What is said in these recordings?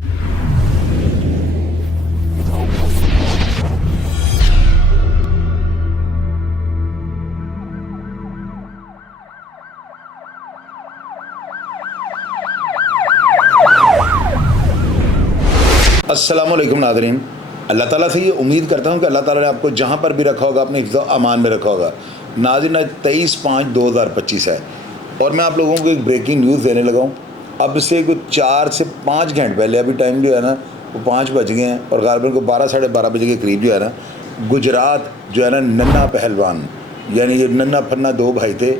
अस्सलामुअलैकुम नाज़रीन, अल्लाह ताला से ये उम्मीद करता हूँ कि अल्लाह ताला ने आपको जहाँ पर भी रखा होगा अपने हिफ्ज़ अमान में रखा होगा। नाज़रीन, आज 23/5/2025 है और मैं आप लोगों को एक ब्रेकिंग न्यूज़ देने लगा हूँ। अब से कुछ 4 से 5 घंटे पहले, अभी टाइम जो है ना वो 5 बज गए हैं और गालिबन को 12 साढ़े 12 बजे के करीब जो है ना गुजरात जो है ना नन्ना पहलवान, यानी ये नन्ना फन्ना 2 भाई थे।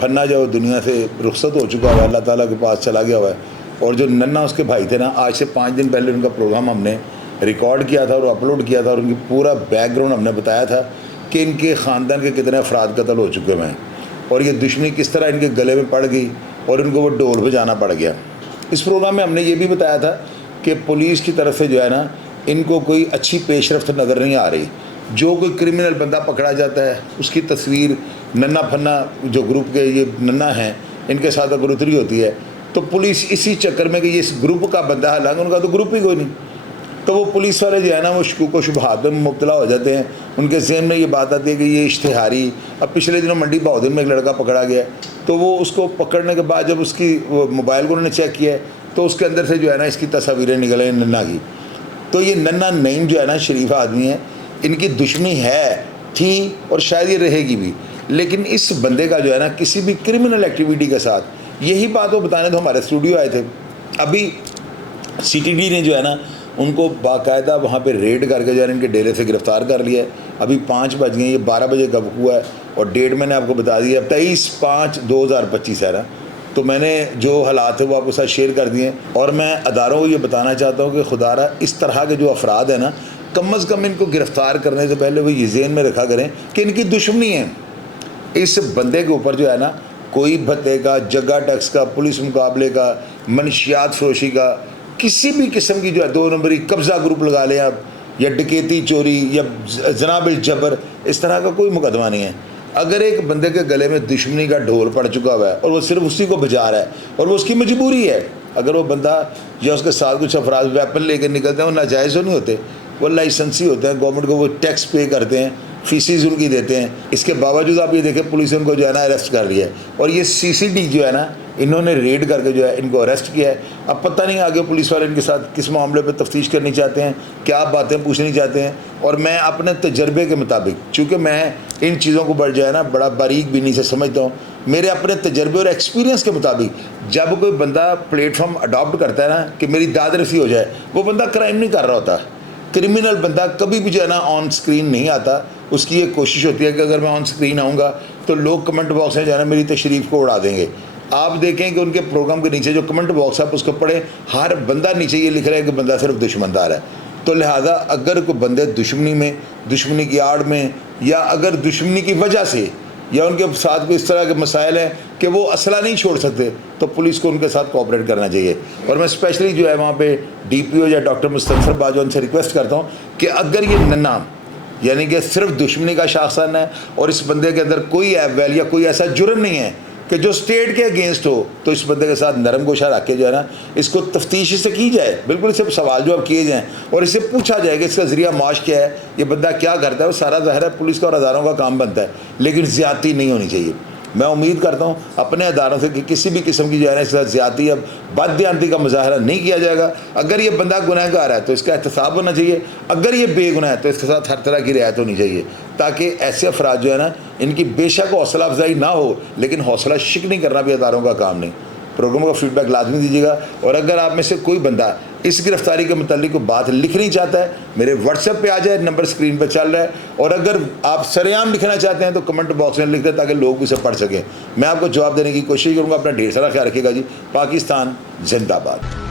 फन्ना जो दुनिया से रुखसत हो चुका है, अल्लाह ताला के पास चला गया हुआ है, और जो नन्ना उसके भाई थे ना, आज से 5 दिन पहले उनका प्रोग्राम हमने रिकॉर्ड किया था और अपलोड किया था और उनकी पूरा बैकग्राउंड हमने बताया था कि इनके ख़ानदान के कितने अफराद कत्ल हो चुके हैं और ये दुश्मनी किस तरह इनके गले में पड़ गई और इनको वो ढोल बजाना पड़ गया। इस प्रोग्राम में हमने ये भी बताया था कि पुलिस की तरफ से जो है ना इनको कोई अच्छी पेशरफ्त नज़र नहीं आ रही। जो कोई क्रिमिनल बंदा पकड़ा जाता है उसकी तस्वीर नन्ना फन्ना जो ग्रुप के ये नन्ना हैं इनके साथ अगर उतरी होती है तो पुलिस इसी चक्कर में कि ये इस ग्रुप का बंदा है, हालांकि उनका तो ग्रुप ही कोई नहीं, तो वो पुलिस वाले जो है ना वो शकूक व शुबहात में मुब्तला हो जाते हैं। उनके ज़हन में ये बात आती है कि ये इश्तिहारी। अब पिछले दिनों मंडी बहादुर में एक लड़का पकड़ा गया, तो वो उसको पकड़ने के बाद जब उसकी मोबाइल को उन्होंने चेक किया है तो उसके अंदर से जो है ना इसकी तस्वीरें निकले नन्ना की। तो ये नन्ना नईम जो है ना शरीफ आदमी है, इनकी दुश्मनी है थी और शायद ये रहेगी भी, लेकिन इस बंदे का जो है ना किसी भी क्रिमिनल एक्टिविटी के साथ, यही बात वो बताने तो हमारे स्टूडियो आए थे। अभी CTD ने जो है ना उनको बाकायदा वहाँ पे रेड करके जो है इनके डेरे से गिरफ़्तार कर लिया है। अभी 5 बज गए, ये 12 बजे कब हुआ है और डेट मैंने आपको बता दी है 23/5/2025 है ना। तो मैंने जो हालात है वो आपके साथ शेयर कर दिए और मैं अदारों को ये बताना चाहता हूँ कि खुदारा इस तरह के जो अफराद हैं ना, कम अज़ कम इनको गिरफ़्तार करने से पहले वो ये ज़हन में रखा करें कि इनकी दुश्मनी है। इस बंदे के ऊपर जो है ना कोई भत्ते का, जगह टैक्स का, पुलिस मुकाबले का, मनशियात फरोशी का, किसी भी किस्म की जो है 2 नंबरी कब्ज़ा ग्रुप लगा लें आप, या डकैती चोरी या जनाबिल जबर, इस तरह का कोई मुकदमा नहीं है। अगर एक बंदे के गले में दुश्मनी का ढोल पड़ चुका हुआ है और वो सिर्फ उसी को बजा रहा है और वो उसकी मजबूरी है, अगर वो बंदा या उसके साथ कुछ अफराद वेपन लेकर निकलते हैं वो नाजायज़ नहीं होते, वो लाइसेंसी होते हैं, गवर्नमेंट को वो टैक्स पे करते हैं, फीसिस उनकी देते हैं। इसके बावजूद आप ये देखें पुलिस ने उनको जो है ना अरेस्ट कर लिया है और ये CCD जो है ना इन्होंने रेड करके जो है इनको अरेस्ट किया है। अब पता नहीं आगे पुलिस वाले इनके साथ किस मामले पे तफ्तीश करनी चाहते हैं, क्या बातें पूछनी चाहते हैं। और मैं अपने तजर्बे के मुताबिक, चूँकि मैं इन चीज़ों को बढ़ जाए ना बड़ा बारीक बीनी से समझता हूँ, मेरे अपने तजर्बे और एक्सपीरियंस के मुताबिक जब कोई बंदा प्लेटफॉर्म अडॉप्ट करता है ना कि मेरी दाद रसी हो जाए, वो बंदा क्राइम नहीं कर रहा होता। क्रिमिनल बंदा कभी भी जो है ना ऑन स्क्रीन नहीं आता। उसकी ये कोशिश होती है कि अगर मैं ऑन स्क्रीन आऊँगा तो लोग कमेंट बॉक्स में जो है ना मेरी तशरीफ़ को उड़ा देंगे। आप देखें कि उनके प्रोग्राम के नीचे जो कमेंट बॉक्स है आप उसको पढ़ें, हर बंदा नीचे ये लिख रहा है कि बंदा सिर्फ दुश्मनदार है। तो लिहाजा अगर कोई बंदे दुश्मनी में, दुश्मनी की आड़ में, या अगर दुश्मनी की वजह से या उनके साथ कोई इस तरह के मसाइल हैं कि वो असला नहीं छोड़ सकते, तो पुलिस को उनके साथ कोऑपरेट करना चाहिए। और मैं स्पेशली जो है वहाँ पे DPO या डॉक्टर मुस्तफर बाजवान से रिक्वेस्ट करता हूँ कि अगर ये नन्ना यानी कि सिर्फ दुश्मनी का शासन है और इस बंदे के अंदर कोई एवैल या कोई ऐसा जुर्म नहीं है कि जो स्टेट के अगेंस्ट हो, तो इस बंदे के साथ नरम गोशा रख के जो है ना इसको तफ्तीश से की जाए, बिल्कुल इसे सवाल जवाब किए जाएँ और इससे पूछा जाए कि इसका ज़रिया माश क्या है, ये बंदा क्या करता है। वो सारा ज़ाहिर है पुलिस का और अदारों का काम बनता है, लेकिन ज़्यादती नहीं होनी चाहिए। मैं उम्मीद करता हूँ अपने अदारों से कि किसी भी किस्म की जो है ना इसके साथ ज़्यादती या बददियानती का मुजाहरा नहीं किया जाएगा। अगर ये बंदा गुनहगार है तो इसका एहतसाब होना चाहिए, अगर ये बेगुनाह है तो इसके साथ हर तरह की रियायत होनी चाहिए, ताकि ऐसे अफराद जो है ना इनकी बेशक हौसला अफजाई ना हो, लेकिन हौसला शिकनी करना भी अदारों का काम नहीं। प्रोग्राम का फीडबैक लाजमी दीजिएगा और अगर आप में से कोई बंदा इस गिरफ्तारी के मुतालिक कोई बात लिखनी चाहता है, मेरे व्हाट्सएप पे आ जाए, नंबर स्क्रीन पर चल रहा है। और अगर आप सरेआम लिखना चाहते हैं तो कमेंट बॉक्स में लिख दें ताकि लोग उसे पढ़ सकें। मैं आपको जवाब देने की कोशिश करूँगा। अपना ढेर सारा ख्याल रखिएगा जी। पाकिस्तान जिंदाबाद।